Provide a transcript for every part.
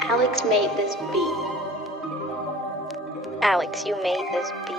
Alex made this beat. Alex, you made this beat?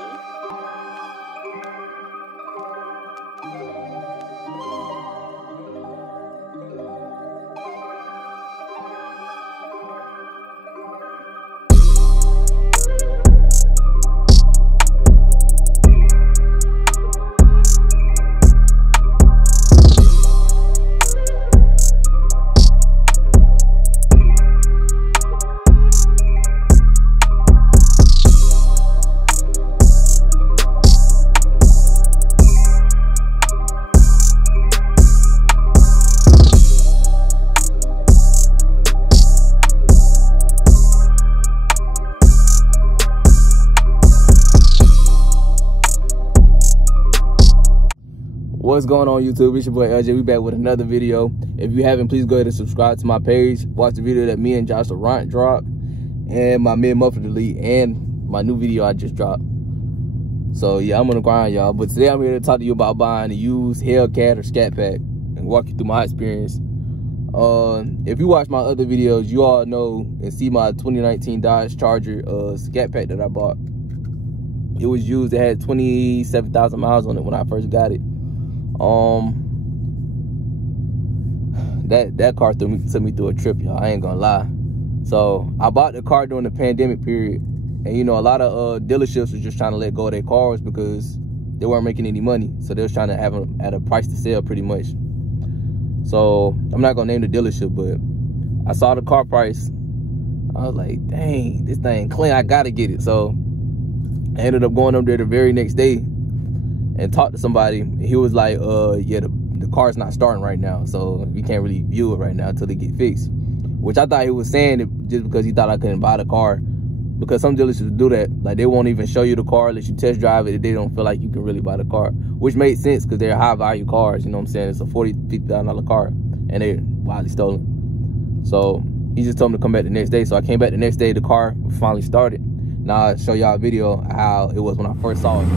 What's going on, YouTube? It's your boy LJ. We back with another video. If you haven't, please go ahead and subscribe to my page. Watch the video that me and Josh Durant dropped, and my mid-monthly delete, and my new video I just dropped. So yeah, I'm gonna grind, y'all. But today I'm here to talk to you about buying a used Hellcat or Scatpack and walk you through my experience. If you watch my other videos, you all know and see my 2019 Dodge Charger Scatpack that I bought. It was used. It had 27,000 miles on it when I first got it. That car took me through a trip, y'all. I ain't gonna lie. So I bought the car during the pandemic period, and you know, a lot of dealerships was just trying to let go of their cars because they weren't making any money. So they was trying to have them at a price to sell, pretty much. So I'm not gonna name the dealership, but I saw the car price. I was like, dang, this thing clean. I gotta get it. So I ended up going up there the very next day and talked to somebody. He was like, yeah, the car's not starting right now, so we can't really view it right now until they get fixed. Which I thought he was saying it just because he thought I couldn't buy the car, because some dealerships do that. Like, they won't even show you the car, let you test drive it if they don't feel like you can really buy the car, which made sense because they're high value cars. You know what I'm saying? It's a $40,000-$50,000 car, and they're widely stolen. So he just told me to come back the next day. So I came back the next day. The car finally started. Now I'll show y'all a video of how it was when I first saw it.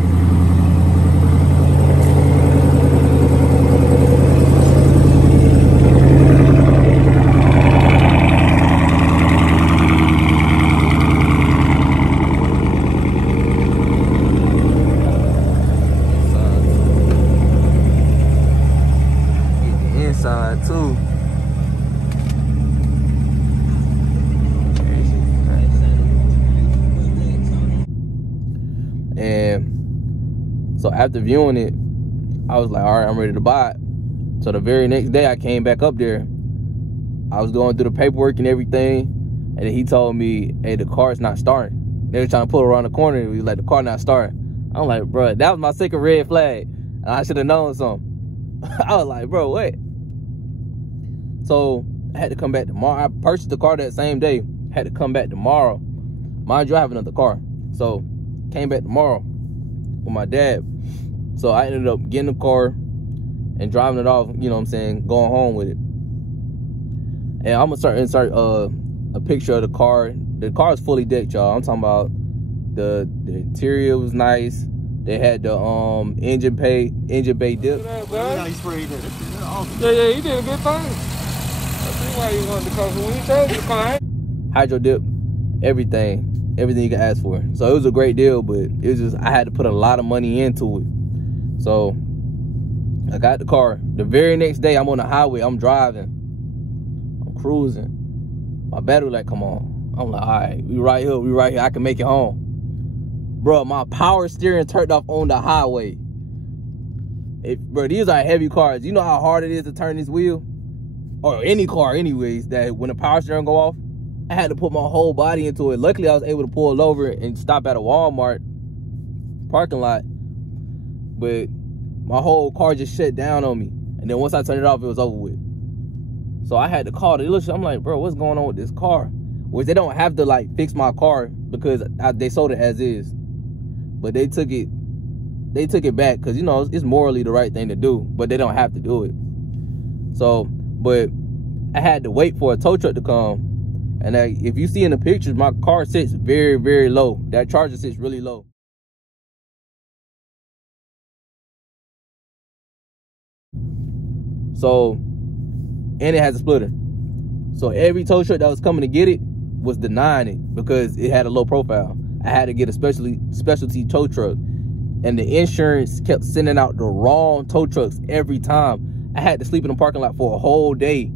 Too. And so after viewing it, I was like, all right, I'm ready to buy it. So the very next day I came back up there. I was going through the paperwork and everything, and then he told me, hey, the car's not starting. They were trying to pull around the corner, and he was like, the car not starting. I'm like, bro, that was my second red flag, and I should have known something. I was like, bro, what? So I had to come back tomorrow. I purchased the car that same day. Had to come back tomorrow. Mind you, I have another car. So came back tomorrow with my dad. So I ended up getting the car and driving it off, you know what I'm saying, going home with it. And I'm gonna insert a picture of the car. The car is fully decked, y'all. I'm talking about the interior was nice. They had the engine bay dip. Yeah, he sprayed that. That's awesome. Yeah, he did a good thing. I see why you wanted to come. When you chose the car, hydro dip, everything you can ask for. So it was a great deal, but it was just, I had to put a lot of money into it. So I got the car. The very next day, I'm on the highway. I'm driving. I'm cruising. My battery light come on. I'm like, all right, we right here. I can make it home. Bro, my power steering turned off on the highway. Bro, these are heavy cars. You know how hard it is to turn this wheel? Or any car anyways, that when the power steering go off, I had to put my whole body into it. Luckily, I was able to pull over and stop at a Walmart parking lot. But my whole car just shut down on me. And then once I turned it off, it was over with. So I had to call the dealership. I'm like, bro, what's going on with this car? Which they don't have to like fix my car because they sold it as is. But they took it back because, you know, it's morally the right thing to do, but they don't have to do it. So, but I had to wait for a tow truck to come. And if you see in the pictures, my car sits very, very low. That Charger sits really low. So, and it has a splitter. So every tow truck that was coming to get it, was denying it because it had a low profile. I had to get a specialty tow truck, and the insurance kept sending out the wrong tow trucks every time. I had to sleep in the parking lot for a whole day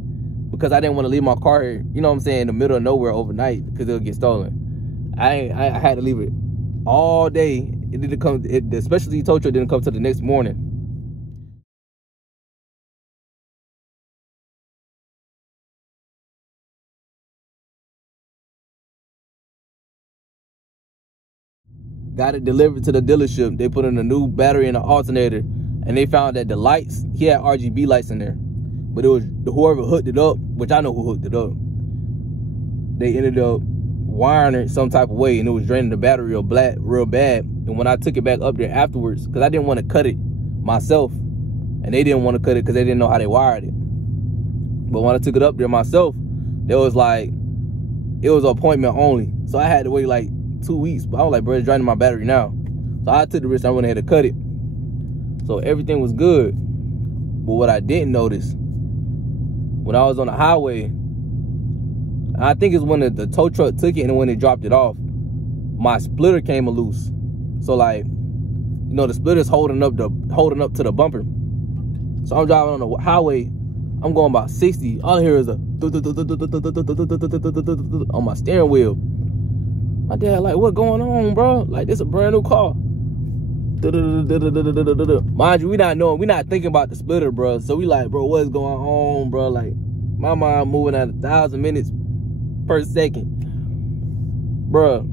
because I didn't want to leave my car, you know what I'm saying, in the middle of nowhere overnight because it'll get stolen. I had to leave it all day. It didn't come. The specialty tow truck didn't come till the next morning. Got it delivered to the dealership. They put in a new battery and an alternator, and they found that the lights, he had RGB lights in there, but it was whoever hooked it up, which I know who hooked it up. They ended up wiring it some type of way, and it was draining the battery real bad. And when I took it back up there afterwards, because I didn't want to cut it myself, and they didn't want to cut it because they didn't know how they wired it. But when I took it up there myself, there was like, it was appointment only, so I had to wait like 2 weeks. But I was like, bro, it's draining my battery now. So I took the risk. I went ahead and cut it. So everything was good. But what I didn't notice, when I was on the highway, I think it's when the tow truck took it and when they dropped it off, my splitter came loose. So like, you know, the splitter's holding up to the bumper. So I'm driving on the highway. I'm going about 60. All I hear is a on my steering wheel. My dad like, what going on, bro? Like, this a brand new car. Mind you, we not thinking about the splitter, bro. So we like, bro, what's going on, bro? Like, my mind moving at 1,000 minutes per second. Bro,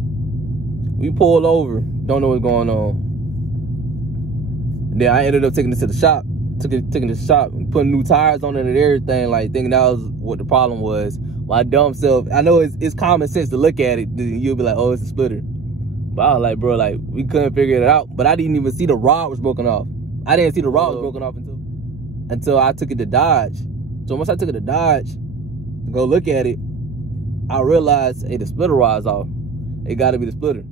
we pulled over, don't know what's going on. And then I ended up taking it to the shop. Taking the shop, putting new tires on it and everything, like thinking that was what the problem was. My dumb self, I know it's common sense to look at it, you'll be like, oh, it's a splitter. But I was like, bro, like, we couldn't figure it out. But I didn't even see the rod was broken off. I didn't see the rod was broken off until I took it to Dodge. So once I took it to Dodge to go look at it, I realized, hey, the splitter rod's off. It gotta be the splitter.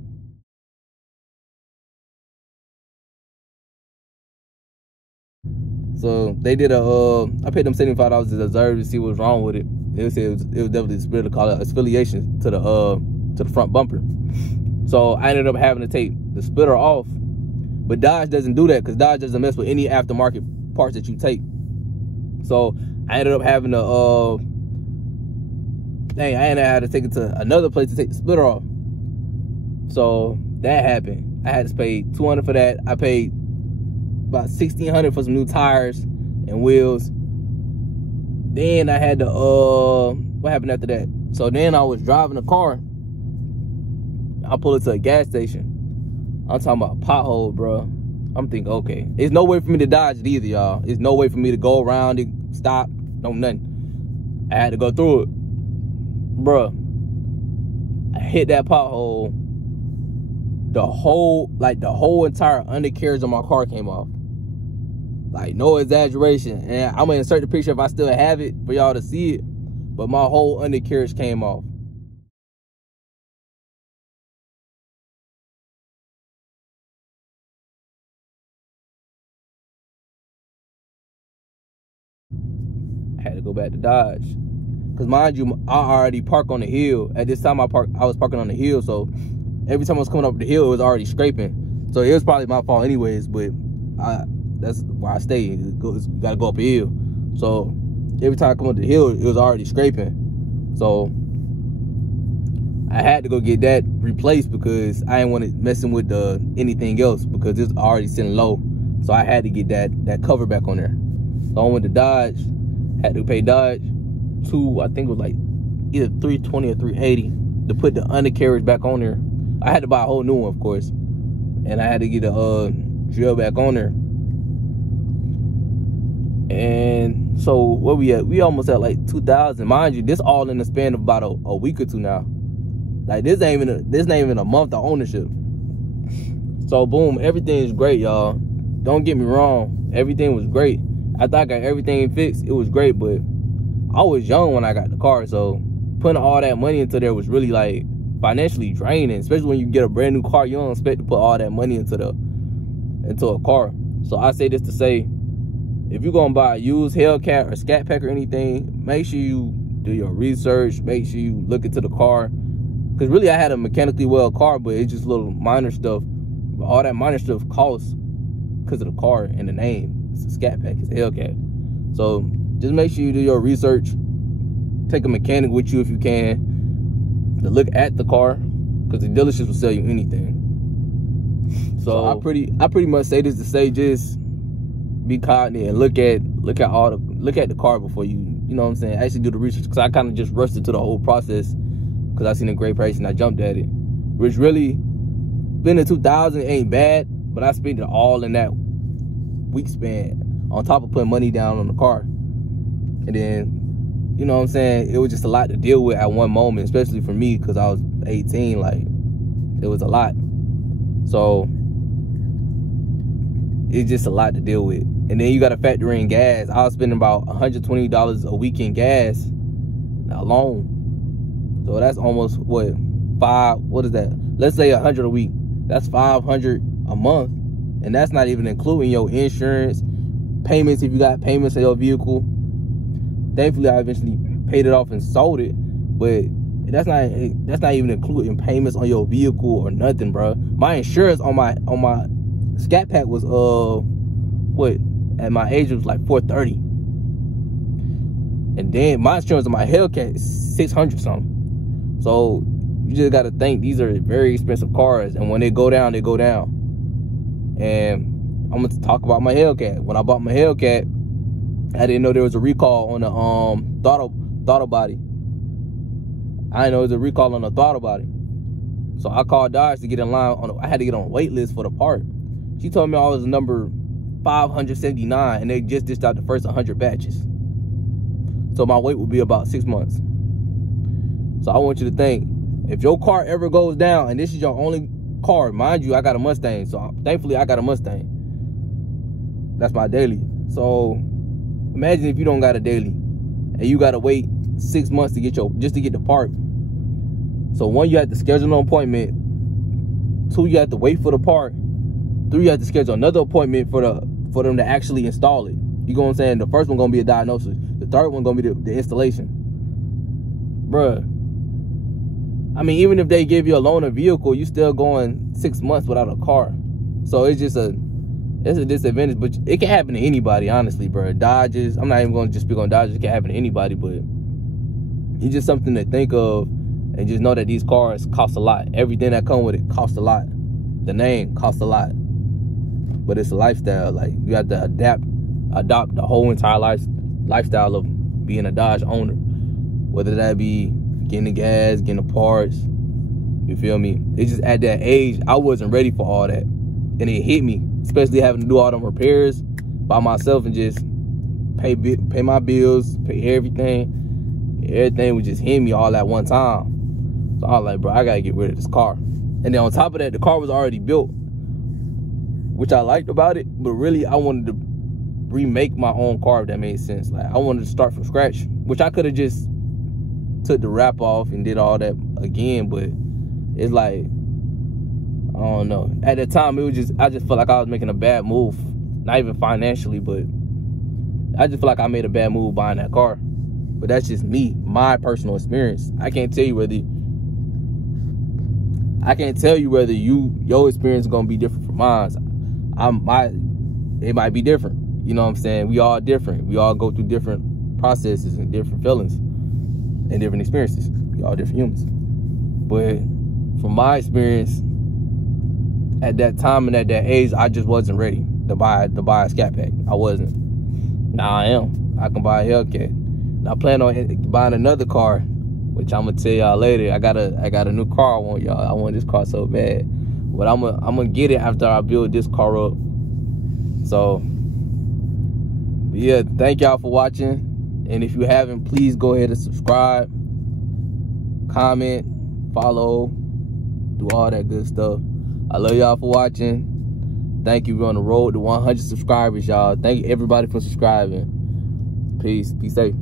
So they did I paid them $75 to observe to see what's wrong with it. They said it was definitely the splitter, call it affiliation to the front bumper. So I ended up having to take the splitter off. But Dodge doesn't do that because Dodge doesn't mess with any aftermarket parts that you take. So I ended up having to I had to take it to another place to take the splitter off. So that happened. I had to pay $200 for that. I paid about $1,600 for some new tires and wheels. Then I had to what happened after that? So then I was driving the car. I pulled it to a gas station. I'm talking about a pothole, bro. I'm thinking, okay, there's no way for me to dodge it either, y'all. There's no way for me to go around it, stop, no nothing. I had to go through it, bro. I hit that pothole. The whole entire undercarriage of my car came off. Like, no exaggeration. And I'm gonna insert the picture if I still have it for y'all to see it. But my whole undercarriage came off. I had to go back to Dodge. Cause mind you, I already parked on the hill. At this time I was parking on the hill, so every time I was coming up the hill, it was already scraping. So it was probably my fault anyways, but that's where I stay. You gotta go up a hill. So every time I come up the hill, it was already scraping. So I had to go get that replaced because I didn't want it messing with anything else because it's already sitting low. So I had to get that cover back on there. So I went to Dodge, had to pay Dodge I think it was like either $320 or $380 to put the undercarriage back on there. I had to buy a whole new one, of course, and I had to get a drill back on there. And so where we at? We almost at like 2,000. Mind you, this all in the span of about a week or two now. Like this ain't even a month of ownership. So boom, everything is great, y'all. Don't get me wrong, everything was great. I thought I got everything fixed. It was great, but I was young when I got the car, so putting all that money into there was really like financially draining. Especially when you get a brand new car, you don't expect to put all that money into a car. So I say this to say, if you're gonna buy a used Hellcat or Scatpack or anything, make sure you do your research. Make sure you look into the car. Because really, I had a mechanically well car, but it's just little minor stuff. But all that minor stuff costs because of the car and the name. It's a Scatpack. It's a Hellcat. So just make sure you do your research. Take a mechanic with you if you can to look at the car, because the dealerships will sell you anything. So I pretty much say this to say, just be cognizant and look at the car before you know what I'm saying, actually do the research. Because I kind of just rushed into the whole process because I seen a great price and I jumped at it, which really spending $2,000 ain't bad, but I spent it all in that week span on top of putting money down on the car. And then, you know what I'm saying, it was just a lot to deal with at one moment, especially for me because I was 18. Like, it was a lot. So it's just a lot to deal with. And then you got to factor in gas. I was spending about $120 a week in gas alone. So that's almost what is that? Let's say 100 a week. That's 500 a month. And that's not even including your insurance, payments if you got payments on your vehicle. Thankfully, I eventually paid it off and sold it, but that's not even including payments on your vehicle or nothing, bro. My insurance on my Scatpack was what at my age it was like $430, and then my insurance on my Hellcat is $600 something. So you just gotta think these are very expensive cars, and when they go down, they go down. And I'm gonna talk about my Hellcat. When I bought my Hellcat, I didn't know there was a recall on the throttle body. I didn't know there was a recall on the throttle body. So I called Dodge to get in line. I had to get on a wait list for the part. She told me I was number 579, and they just dished out the first 100 batches. So my wait would be about 6 months. So I want you to think, if your car ever goes down, and this is your only car, mind you, I got a Mustang. So thankfully I got a Mustang. That's my daily. So imagine if you don't got a daily and you gotta wait 6 months to get the part. So 1, you have to schedule an appointment. 2, you have to wait for the part. 3, you have to schedule another appointment for them to actually install it. You know what I'm saying? The first one gonna be a diagnosis. The third one gonna be the installation. Bruh. I mean, even if they give you a loaner vehicle, you still going 6 months without a car. So it's just it's a disadvantage, but it can happen to anybody, honestly, bro. Dodges, I'm not even going to just speak on Dodges. It can happen to anybody, but it's just something to think of, and just know that these cars cost a lot. Everything that comes with it costs a lot. The name costs a lot, but it's a lifestyle. Like, you have to adopt the whole entire lifestyle of being a Dodge owner, whether that be getting the gas, getting the parts. You feel me? It's just at that age, I wasn't ready for all that, and it hit me. Especially having to do all them repairs by myself and just pay my bills, pay everything. Everything would just hit me all at one time. So I was like, bro, I gotta get rid of this car. And then on top of that, the car was already built, which I liked about it. But really, I wanted to remake my own car, if that made sense. Like, I wanted to start from scratch, which I could have just took the wrap off and did all that again. But it's like, I don't know. At the time, I just felt like I was making a bad move. Not even financially, but I just feel like I made a bad move buying that car. But that's just me, my personal experience. I can't tell you whether your experience is gonna be different from mine. It might be different. You know what I'm saying? We all different. We all go through different processes and different feelings and different experiences. We all different humans. But from my experience, at that time and at that age, I just wasn't ready to buy a Scatpack. I wasn't. Now I am. I can buy a Hellcat. And I plan on buying another car, which I'm gonna tell y'all later. I got a new car I want, y'all. I want this car so bad, but I'm gonna get it after I build this car up. So yeah, thank y'all for watching. And if you haven't, please go ahead and subscribe, comment, follow, do all that good stuff. I love y'all for watching. Thank you. We're on the road to 100 subscribers, y'all. Thank you everybody for subscribing. Peace. Be safe.